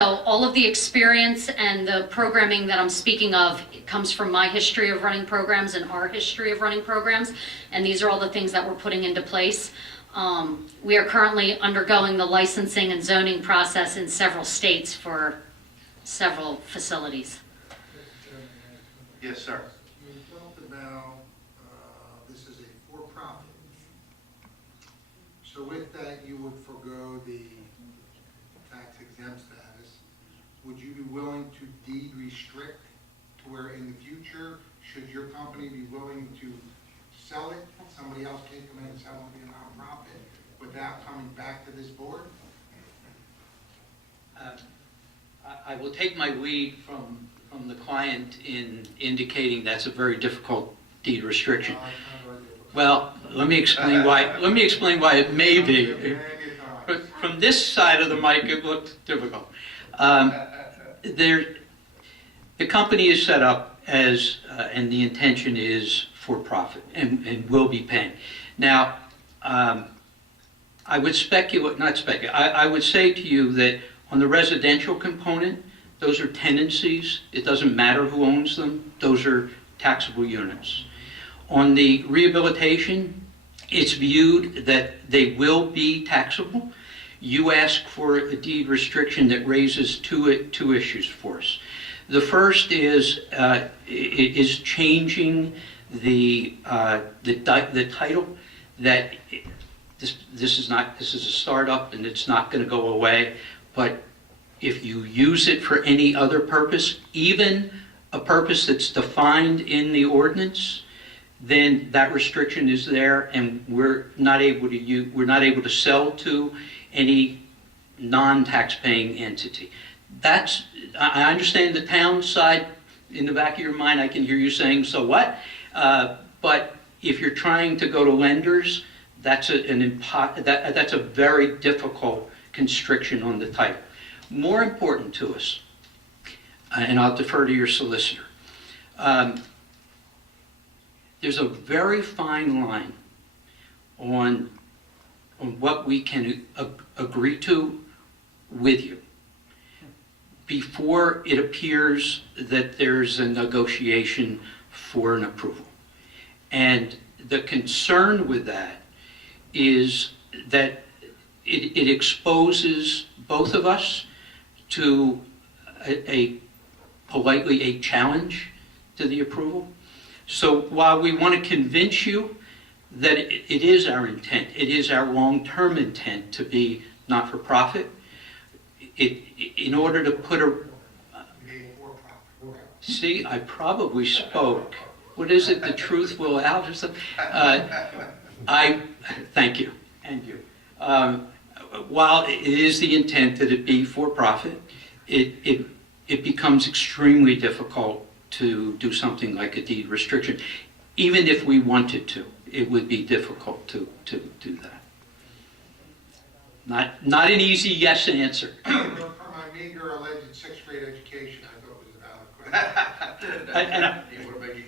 So all of the experience and the programming that I'm speaking of comes from my history of running programs and our history of running programs, and these are all the things that we're putting into place. We are currently undergoing the licensing and zoning process in several states for several facilities. Yes, sir. You talked about this is a for-profit. So with that, you would forego the tax exempt status. Would you be willing to deed restrict to where in the future, should your company be willing to sell it, somebody else can come in and sell it and be a nonprofit without coming back to this board? I will take my lead from the client in indicating that's a very difficult deed restriction. Well, let me explain why. Let me explain why it may be. But from this side of the mic, it looked difficult. The company is set up as, and the intention is for profit and will be paying. Now, I would speculate, not speculate, I would say to you that on the residential component, those are tenancies. It doesn't matter who owns them. Those are taxable units. On the rehabilitation, it's viewed that they will be taxable. You ask for a deed restriction that raises two issues for us. The first is changing the title that this is a startup and it's not going to go away, but if you use it for any other purpose, even a purpose that's defined in the ordinance, then that restriction is there, and we're not able to sell to any non-tax-paying entity. I understand the town side. In the back of your mind, I can hear you saying, "So what?" But if you're trying to go to lenders, that's a very difficult constriction on the title. More important to us, and I'll defer to your solicitor, there's a very fine line on what we can agree to with you before it appears that there's a negotiation for an approval. And the concern with that is that it exposes both of us to politely a challenge to the approval. So while we want to convince you that it is our intent, it is our long-term intent to be not-for-profit, in order to put a... See, I probably spoke. What is it? The truth will out or something? Thank you. And you. While it is the intent that it be for-profit, it becomes extremely difficult to do something like a deed restriction. Even if we wanted to, it would be difficult to do that. Not an easy yes answer. For my meager alleged sixth grade education, I thought it was a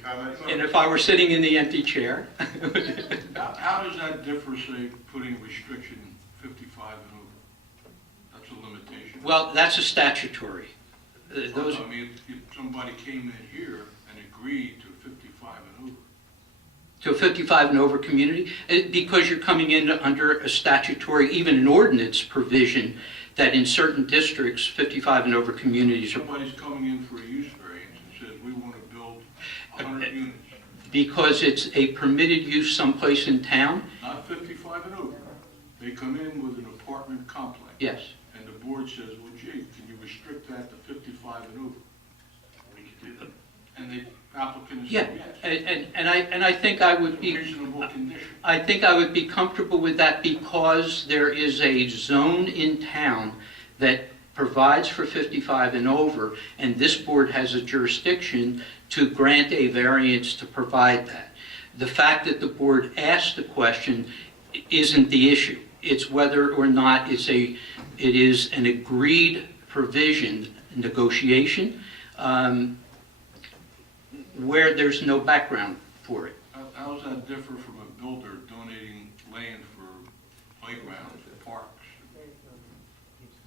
valid question. And if I were sitting in the empty chair. How does that differ, say, putting a restriction 55 and over? That's a limitation. Well, that's a statutory. I mean, if somebody came in here and agreed to 55 and over. To a 55 and over community, because you're coming in under a statutory, even an ordinance provision, that in certain districts, 55 and over communities are... Somebody's coming in for a use variance and says, we want to build 100 units. Because it's a permitted use someplace in town? Not 55 and over. They come in with an apartment complex. Yes. And the board says, well, gee, can you restrict that to 55 and over? We can do that. And the applicant is Yeah, yes. and I think I would be... Reasonable condition. I think I would be comfortable with that because there is a zone in town that provides for 55 and over, and this board has a jurisdiction to grant a variance to provide that. The fact that the board asked the question isn't the issue. It's whether or not it is an agreed provision, negotiation, where there's no background for it. How does that differ from a builder donating land for playgrounds, parks?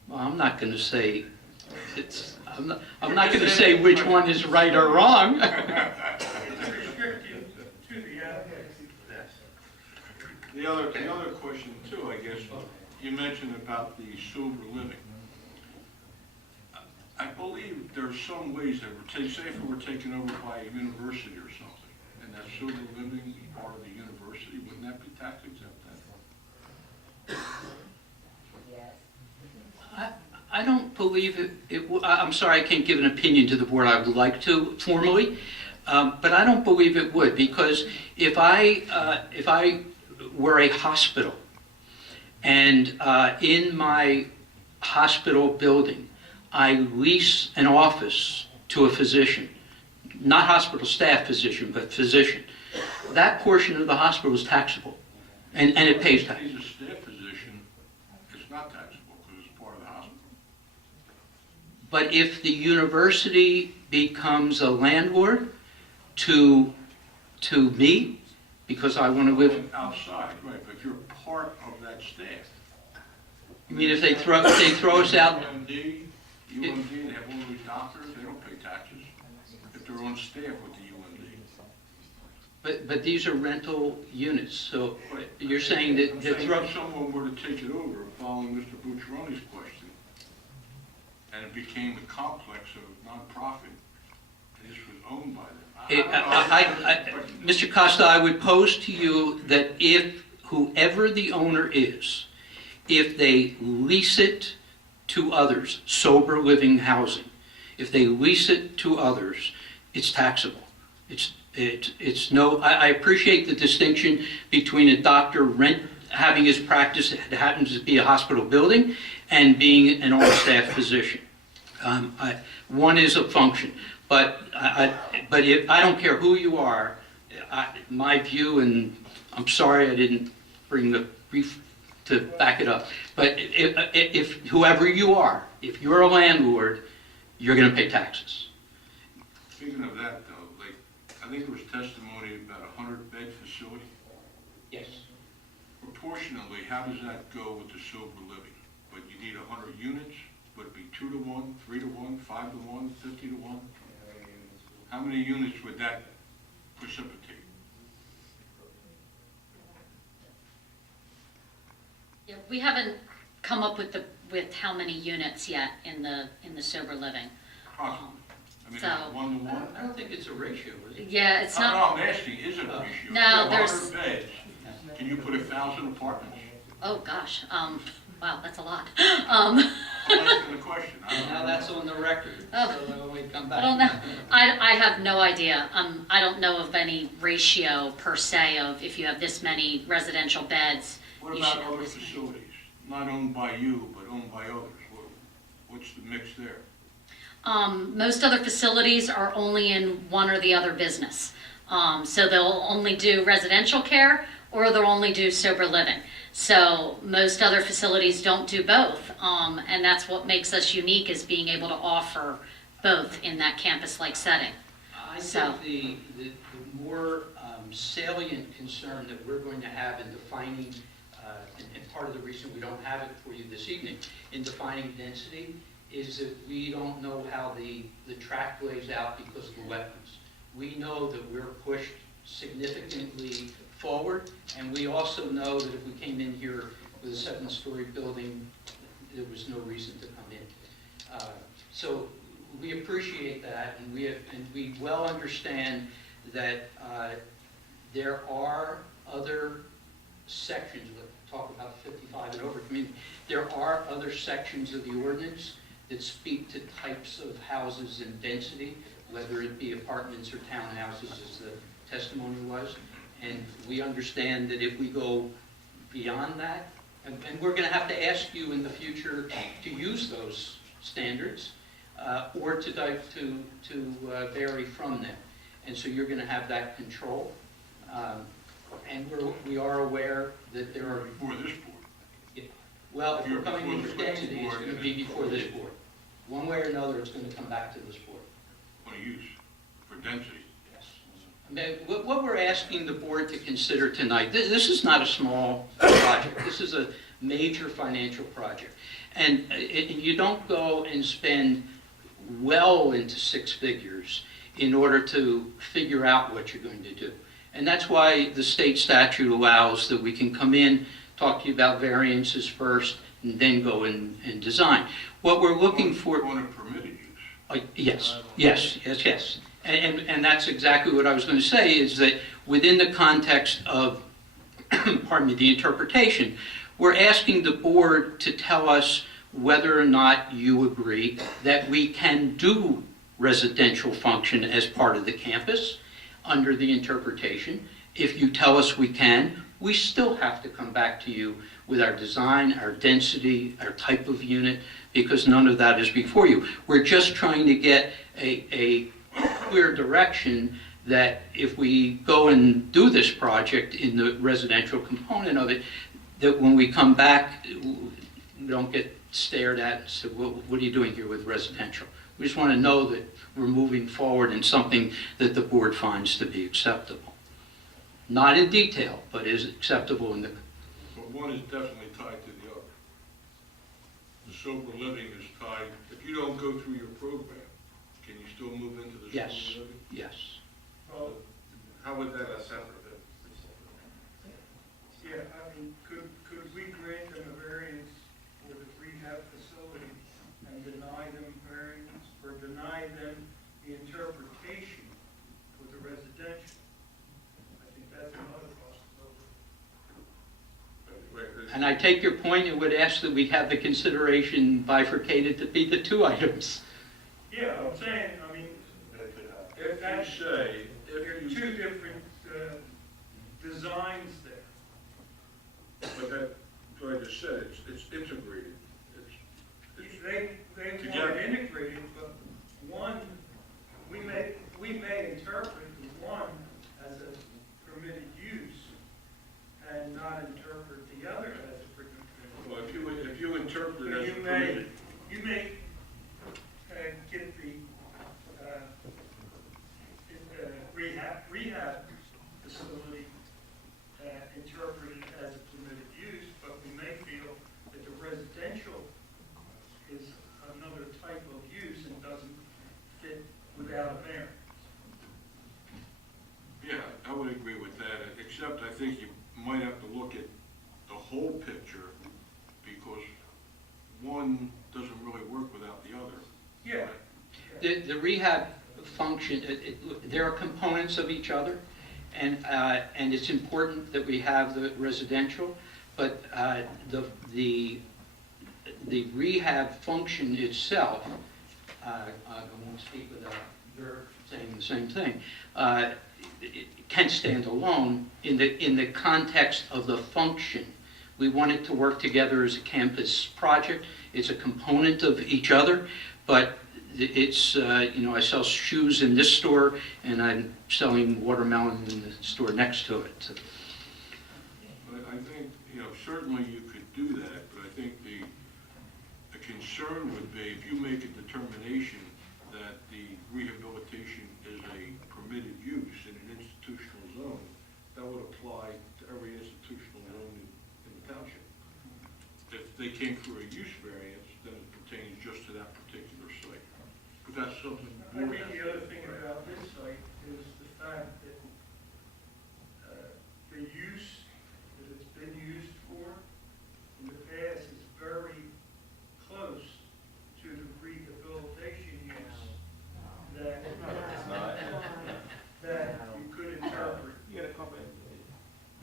Well, I'm not going to say I'm not going to say which one is right or wrong. The other question too, I guess, you mentioned about the sober living. I believe there's some ways that say if it were taken over by a university or something, and that sober living is part of the university, wouldn't that be tax exempt then? I don't believe I'm sorry, I can't give an opinion to the board. I would like to formally, but I don't believe it would, because if I were a hospital and in my hospital building I lease an office to a physician, not hospital staff physician, but physician, that portion of the hospital is taxable, and it pays tax. If he's a staff physician, it's not taxable because it's part of the hospital. But if the university becomes a landlord to me, because I want to live... Outside, right, but if you're part of that staff. I mean, if they throw us out... UMD, they have all these doctors, they don't pay taxes if they're on staff with the UMD. But these are rental units, so you're saying that... If someone were to take it over, following Mr. Bucciaroni's question, and it became a complex of nonprofit, and this was owned by them. Mr. Costa, I would pose to you that if whoever the owner is, if they lease it to others, sober living housing, if they lease it to others, it's taxable. It's no. I appreciate the distinction between a doctor having his practice that happens to be a hospital building and being an all-staff physician. One is a function. But I don't care who you are, my view, and I'm sorry I didn't bring the brief to back it up, but if whoever you are, if you're a landlord, you're going to pay taxes. Speaking of that though, I think there was testimony about a 100-bed facility. Yes. Proportionally, how does that go with the sober living? But you need 100 units, would it be 2 to 1, 3 to 1, 5 to 1, 50 to 1? How many units would that precipitate? Yeah, we haven't come up with how many units yet in the sober living. Approximately. I mean, So- is it 1 to 1? I don't think it's a ratio, is it? Yeah, it's No, not. I'm asking, is it a ratio? No, If you have there's- 100 beds, can you put 1,000 apartments? Oh gosh, wow, that's a lot. I'm asking the question. I don't Now know. that's on the record, Oh. so when we come I back. don't know. I have no idea. I don't know of any ratio per se of if you have this many residential beds. What you about should have other this- facilities, not owned by you, but owned by others? What's the mix there? Most other facilities are only in one or the other business. So they'll only do residential care or they'll only do sober living. So most other facilities don't do both. And that's what makes us unique, is being able to offer both in that campus-like setting. I So- think the more salient concern that we're going to have in defining, and part of the reason we don't have it for you this evening, in defining density, is that we don't know how the tract lays out because of the wetlands. We know that we're pushed significantly forward, and we also know that if we came in here with a 7-story building, there was no reason to come in. So we appreciate that, and we well understand that there are other sections, let's talk about 55 and over community, there are other sections of the ordinance that speak to types of houses and density, whether it be apartments or townhouses, as the testimony was. And we understand that if we go beyond that, and we're going to have to ask you in the future to use those standards, or to vary from them. And so you're going to have that control. And we are aware that there are, Before this board? well, if You're we're coming in before for the density, it's board, going to be before this board. One way or another, it's going to come back to this board. Want to use for density? Yes. What we're asking the board to consider tonight, this is not a small project. This is a major financial project. And you don't go and spend well into six figures in order to figure out what you're going to do. And that's why the state statute allows that we can come in, talk to you about variances first, and then go and design. What we're looking for... On a permitted use. Yes. And that's exactly what I was going to say, is that within the context of, pardon me, the interpretation, we're asking the board to tell us whether or not you agree that we can do residential function as part of the campus under the interpretation. If you tell us we can, we still have to come back to you with our design, our density, our type of unit, because none of that is before you. We're just trying to get a clear direction that if we go and do this project in the residential component of it, that when we come back, we don't get stared at and say, well, what are you doing here with residential? We just want to know that we're moving forward in something that the board finds to be acceptable. Not in detail, but is acceptable in the... But one is definitely tied to the other. The sober living is tied, if you don't go through your program, can you still move into the Yes, sober living? yes. Well, How would that separate. Yeah, I mean, could we grant them a variance for the rehab facility and deny them variance, or deny them the interpretation for the residential? I think that's another possibility. And I take your point and would ask that we have the consideration bifurcated to be the two items. Yeah, I'm saying, I mean, if that's, say, there are two different designs there. but that, what I just said, it's integrated. They want Together. it integrated, but one, we may interpret the one as a permitted use and not interpret the other as a permitted. Well, if you interpret it as You may, permitted, you may get the rehab facility interpreted as a permitted use, but we may feel that the residential is another type of use and doesn't fit without a variance. yeah, I would agree with that, except I think you might have to look at the whole picture, because one doesn't really work without the other. Yeah. The rehab function, there are components of each other, and it's important that we have the residential, but the rehab function itself, I won't speak without you're saying the same thing, it can stand alone in the context of the function. We want it to work together as a campus project. It's a component of each other, but it's, I sell shoes in this store, and I'm selling watermelon in the store next to it. But I think, certainly you could do that, but I think the concern would be if you make a determination that the rehabilitation is a permitted use in an institutional zone, that would apply to every institutional zone in the township. If they came through a use variance, then it pertains just to that particular site. But that's something. I think the other thing about this site is the fact that the use that it's been used for in the past is very close to the rehabilitation use that you could interpret.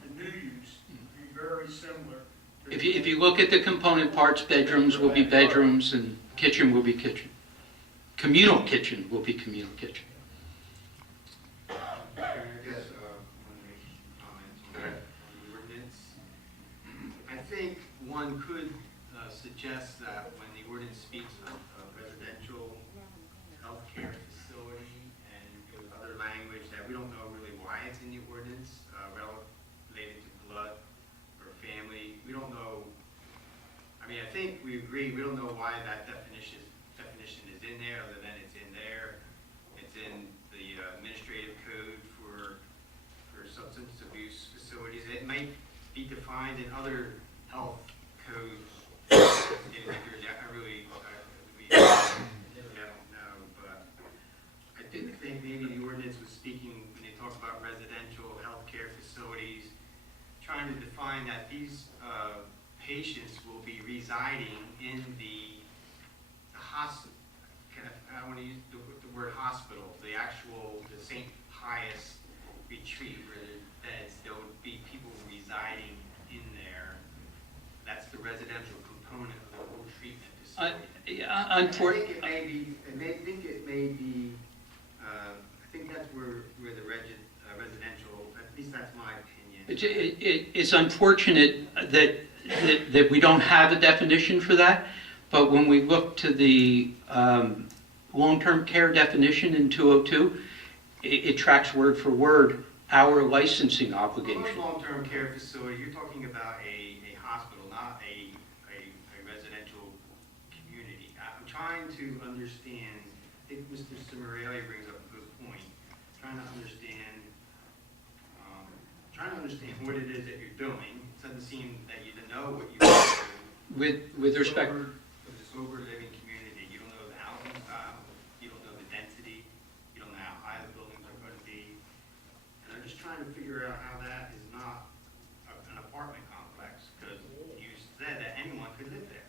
The new use to be very similar. to If you look at the component parts, bedrooms will be bedrooms, and kitchen will be kitchen. Communal kitchen will be communal kitchen. I guess, one of the comments on the ordinance. I think one could suggest that when the ordinance speaks of residential healthcare facility and with other language that we don't know really why it's in the ordinance, related to blood or family, we don't know. I mean, I think we agree, we don't know why that definition is in there, other than it's in there. It's in the administrative code for defined in other health codes in New Jersey? I don't know, but I did think maybe the ordinance was speaking, when they talk about residential healthcare facilities, trying to define that these patients will be residing in the hospital. I want to use the word hospital, the St. Pius retreat where there's beds. There would be people residing in there. That's the residential component of the whole treatment facility. I think it may be. I think that's where the residential. At least that's my opinion. It's unfortunate that we don't have a definition for that, but when we look to the long-term care definition in 202, it tracks word for word our licensing obligation. Well, long-term care facility, you're talking about a hospital, not a residential community. I'm trying to understand, I think Mr. Cimarelli brings up a good point, trying to understand what it is that you're doing. It doesn't seem that you know what you're doing. With respect... With the sober living community, you don't know the housing style, you don't know the density, you don't know how high the buildings are going to be. And I'm just trying to figure out how that is not an apartment complex, because you said that anyone could live there.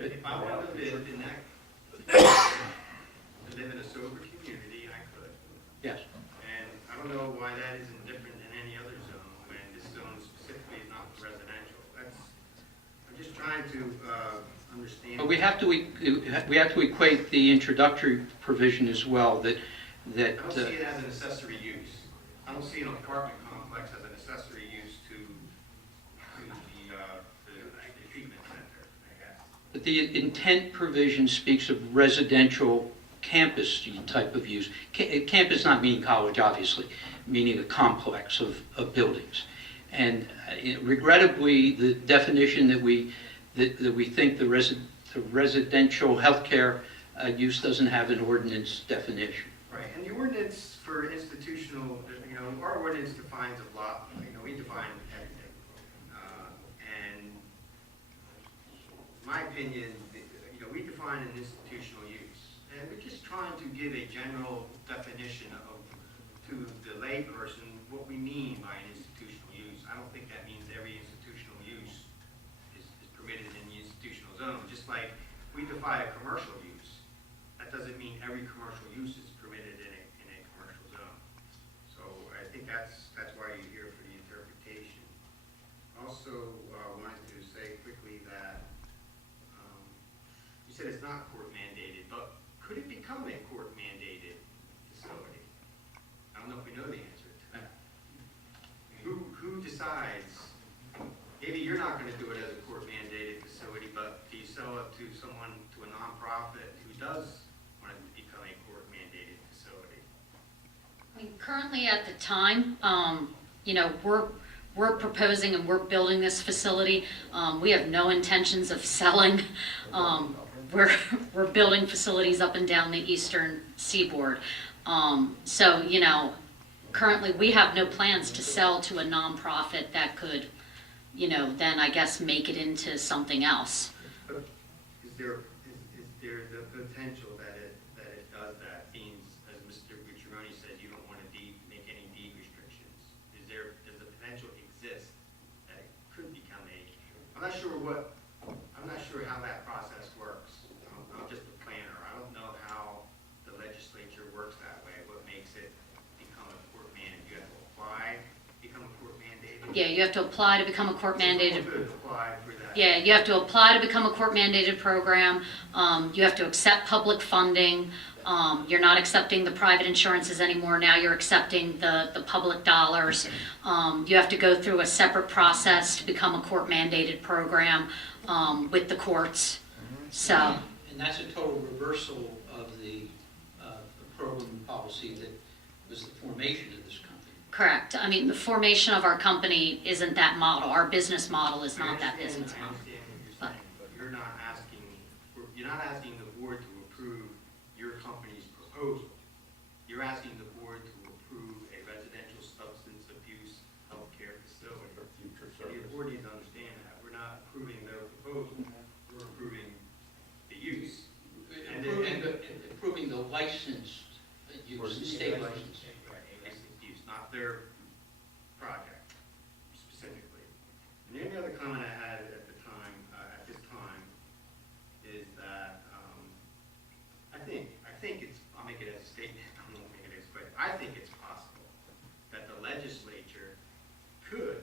And if I wanted to live in that, to live in a sober community, I could. Yes. And I don't know why that isn't different than any other zone, when this zone specifically is not residential. I'm just trying to understand. But we have to equate the introductory provision as well, that I don't see it as an accessory use. I don't see an apartment complex as an accessory use to the treatment center, I guess. But the intent provision speaks of residential campus type of use. Campus not meaning college, obviously, meaning a complex of buildings. And regrettably, the definition that we think the residential healthcare use doesn't have an ordinance definition. Right, and the ordinance for institutional, our ordinance defines a lot, we define everything. And in my opinion, we define an institutional use. And we're just trying to give a general definition to the layperson what we mean by an institutional use. I don't think that means every institutional use is permitted in the institutional zone. Just like we define a commercial use, that doesn't mean every commercial use is permitted in a commercial zone. So I think that's why you're here for the interpretation. Also, wanted to say quickly that you said it's not court mandated, but could it become a court mandated facility? I don't know if we know the answer to that. Who decides? Maybe you're not going to do it as a court mandated facility, but do you sell it to someone, to a nonprofit who does want it to become a court mandated facility? I mean, currently at the time, we're proposing and we're building this facility. We have no intentions of selling. We're building facilities up and down the eastern seaboard. Currently we have no plans to sell to a nonprofit that could, then I guess make it into something else. But is there the potential that it does that? Means, as Mr. Gucciaroni said, you don't want to make any deed restrictions. Does the potential exist that it could become I'm not sure how that process works. I'm just a planner. I don't know how the legislature works that way. What makes it become a court mandated? You have to apply, become a court mandated? Yeah, you have to apply to become a court mandated. Someone could apply for that. Yeah, you have to apply to become a court mandated program. You have to accept public funding. You're not accepting the private insurances anymore. Now you're accepting the public dollars. You have to go through a separate process to become a court mandated program with the courts. So. And that's a total reversal of the program policy that was the formation of this company. Correct. I mean, the formation of our company isn't that model. Our business model is not that business I model. understand what you're saying, but you're not asking the board to approve your company's proposal. You're asking the board to approve a residential substance abuse healthcare facility. The board needs licensed use, state license. Right, a licensed use, not their project specifically. And the only other comment I had at the time, at this time, is that, I think it's, I'll make it as a statement, I won't make it as a question. I think it's possible that the legislature could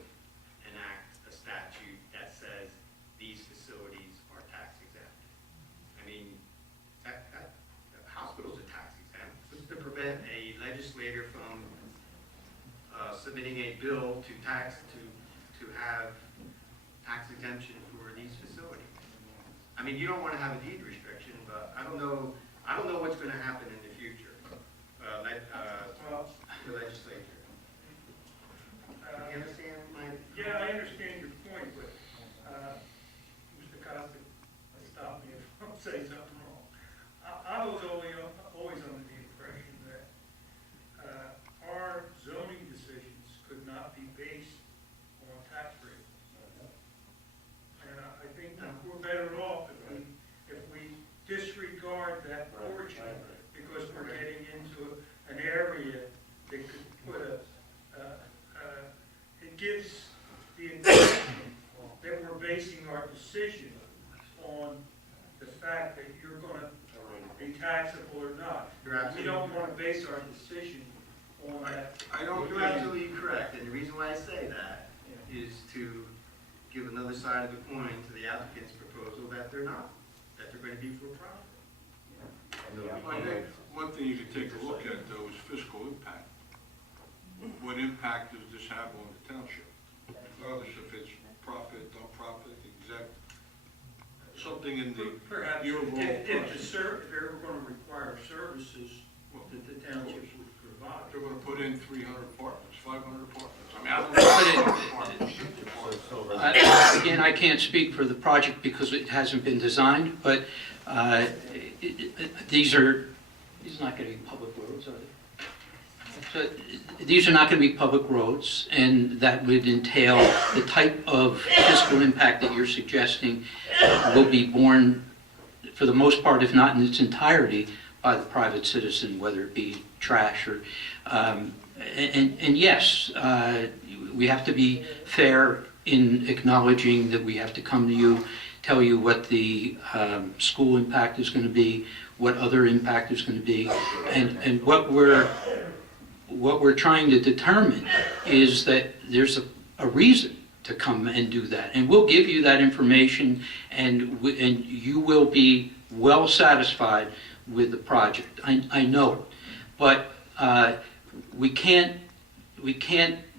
enact a statute that says these facilities are tax exempt. I mean, hospitals are tax exempt. What's to prevent a legislator from submitting a bill to have tax exemption for these facilities? I mean, you don't want to have a deed restriction, but I don't know what's going to happen in the future. The legislature. You understand my? Yeah, I understand your point, but, Mr. Costa, stop me if I'm saying something wrong. I was always under the impression that, our zoning decisions could not be based on tax rate. And I think we're better off if we disregard that portion, because we're getting into an area that could put it gives the impression that we're basing our decision on the fact that you're gonna be taxable or not. You're absolutely We don't wanna base our decision on that. You're absolutely correct, and the reason why I say that is to give another side of the coin to the applicant's proposal that they're not, that they're going to be for profit. I think one thing you could take a look at, though, is fiscal impact. What impact does this have on the township? Regardless if it's profit, non-profit, exempt, something in the Perhaps overall if process. they're gonna require services that the township would provide. They're gonna put in 300 apartments, 500 apartments. I mean, I don't know. Again, I can't speak for the project because it hasn't been designed, but these are not going to be public roads, are they? So these are not going to be public roads, and that would entail the type of fiscal impact that you're suggesting will be borne, for the most part, if not in its entirety, by the private citizen, whether it be trash or, and yes, we have to be fair in acknowledging that we have to come to you, tell you what the school impact is going to be, what other impact is going to be, and what we're trying to determine is that there's a reason to come and do that, and we'll give you that information, and you will be well satisfied with the project. I know it, but we can't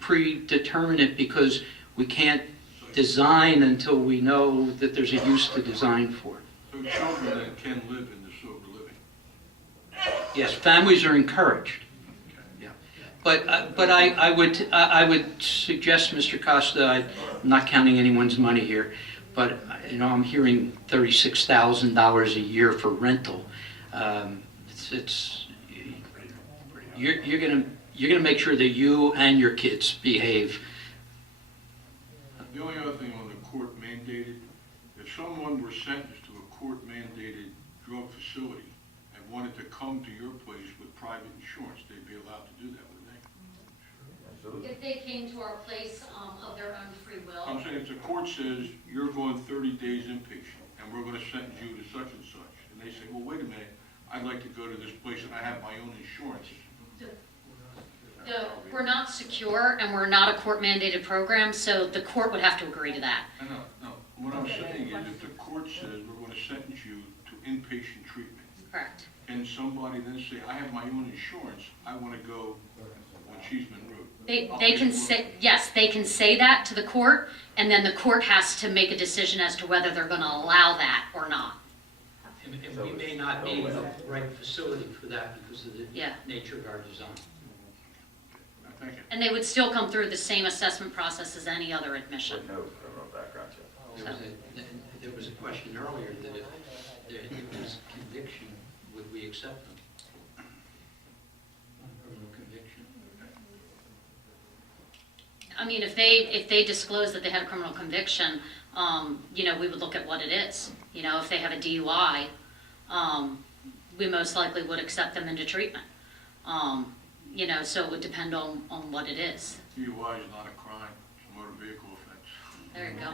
predetermine it because we can't design until we know that there's a use to design for it. So children that can live in the sober living. Yes, families are encouraged. Yeah, but I would suggest, Mr. Costa, I'm not counting anyone's money here, but I'm hearing $36,000 a year for rental. You're gonna make sure that you and your kids behave. The only other thing on the court mandated, if someone were sentenced to a court mandated drug facility and wanted to come to your place with private insurance, they'd be allowed to do that, wouldn't they? If they came to our place of their own free will. I'm saying if the court says you're going 30 days inpatient and we're going to sentence you to such and such, and they say, well, wait a minute, I'd like to go to this place and I have my own insurance. We're not secure and we're not a court mandated program, so the court would have to agree to that. No. What I'm saying is if the court says we're going to sentence you to inpatient treatment, Correct. can somebody then say, I have my own insurance, I want to go on Cheeseman Road? They can say, yes, they can say that to the court, and then the court has to make a decision as to whether they're going to allow that or not. And we may not be the right facility for that because of the Yeah. nature of our design. Thank you. And they would still come through the same assessment process as any other admission. With no criminal background check. There was a question earlier that if there was conviction, would we accept them? Criminal conviction. I mean, if they disclose that they had a criminal conviction, we would look at what it is. If they have a DUI, we most likely would accept them into treatment. You know, so it would depend on what it is. DUI is not a crime, it's a motor vehicle offense. There you go.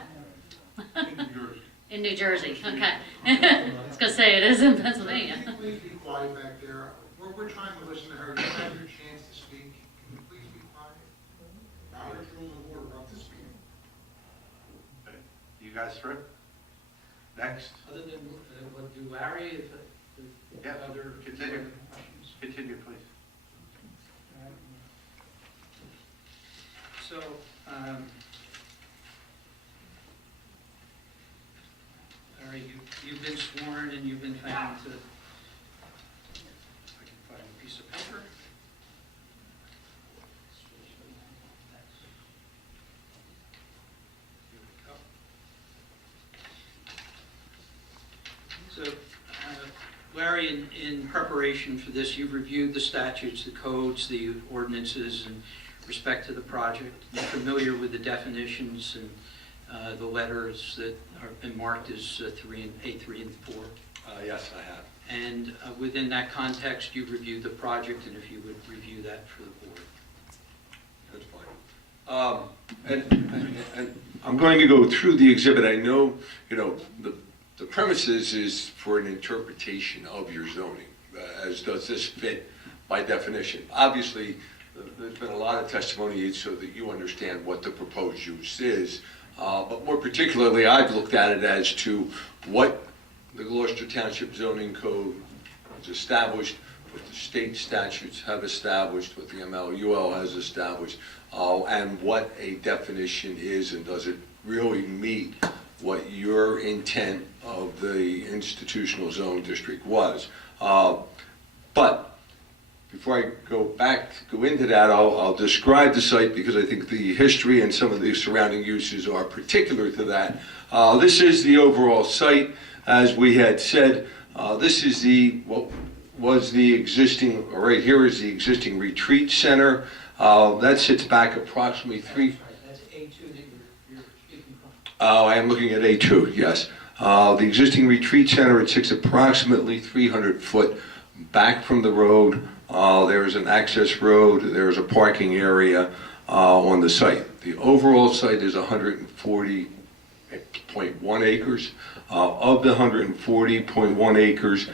In New Jersey. In New Jersey, okay. I was gonna say, it is in Pennsylvania. Can you please be quiet back there? We're trying to listen to her. You have your chance to speak. Can you please be quiet? Robert's Rules of Order up to speed. You guys through? Next. Other than, what do Larry, Yeah, other continue. Continue, please. So, Larry, you've been sworn and you've been found to, if I can find a piece of paper. Here we go. So, Larry, in preparation for this, you've reviewed the statutes, the codes, the ordinances, and respect to the project. You're familiar with the definitions and the letters that have been marked as A3 and 4. Yes, I have. And within that context, you've reviewed the project, and if you would review that for the board. That's fine. And I'm going to go through the exhibit. I know, the premises is for an interpretation of your zoning, as does this fit by definition. Obviously, there's been a lot of testimony so that you understand what the proposed use is, but more particularly, I've looked at it as to what the Gloucester Township Zoning Code has established, what the state statutes have established, what the MLUL has established, and what a definition is, and does it really meet what your intent of the institutional zone district was. But before I go into that, I'll describe the site, because I think the history and some of the surrounding uses are particular to that. This is the overall site. As we had said, this is what was the existing, right here is the existing retreat center. That sits back approximately That's A2 that you're speaking from. I am looking at A2, yes. The existing retreat center, it sits approximately 300 foot back from the road. There's an access road, there's a parking area on the site. The overall site is 140.1 acres. Of the 140.1 acres,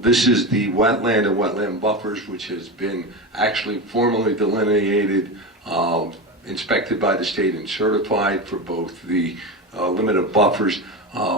this is the wetland and wetland buffers, which has been actually formally delineated, inspected by the state and certified for both the limit of buffers.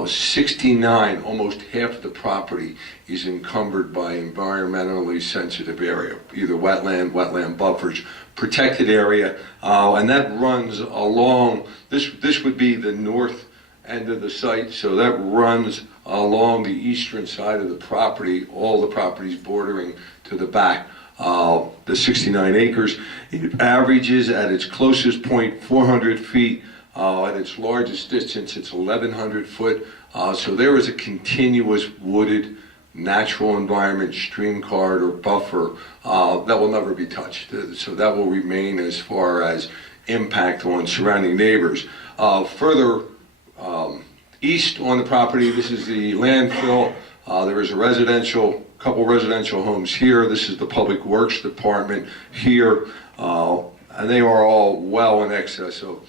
69, almost half of the property is encumbered by environmentally sensitive area, either wetland, wetland buffers, protected area, and that runs along, this would be the north end of the site, so that runs along the eastern side of the property, all the properties bordering to the back. The 69 acres, it averages at its closest point 400 feet. At its largest distance, it's 1,100 foot. So there is a continuous wooded natural environment, stream corridor buffer that will never be touched. So that will remain as far as impact on surrounding neighbors. Further east on the property, this is the landfill. There is a couple residential homes here. This is the Public Works Department here. And they are all well in excess of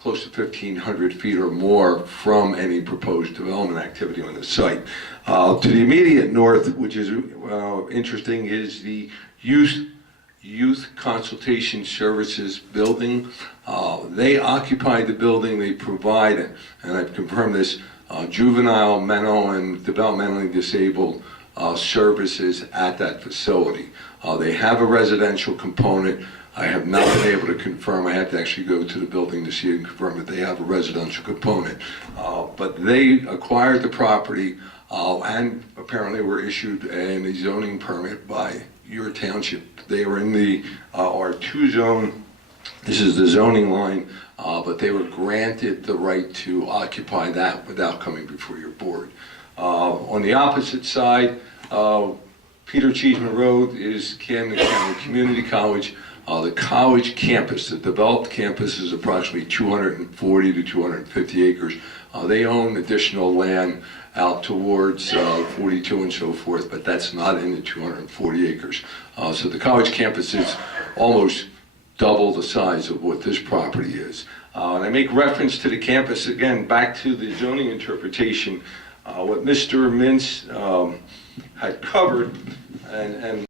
close to 1,500 feet or more from any proposed development activity on the site. To the immediate north, which is interesting, is the Youth Consultation Services building. They occupy the building. They provide, and I've confirmed this, juvenile, mental, and developmentally disabled services at that facility. They have a residential component. I have not been able to confirm. I have to actually go to the building to see and confirm that they have a residential component. But they acquired the property and apparently were issued a zoning permit by your township. They are in the R2 zone. This is the zoning line, but they were granted the right to occupy that without coming before your board. On the opposite side, Peter Cheeseman Road is Camden County Community College. The college campus, the developed campus, is approximately 240 to 250 acres. They own additional land out towards 42 and so forth, but that's not in the 240 acres. So the college campus is almost double the size of what this property is. And I make reference to the campus, again, back to the zoning interpretation, what Mr. Mintz had covered, and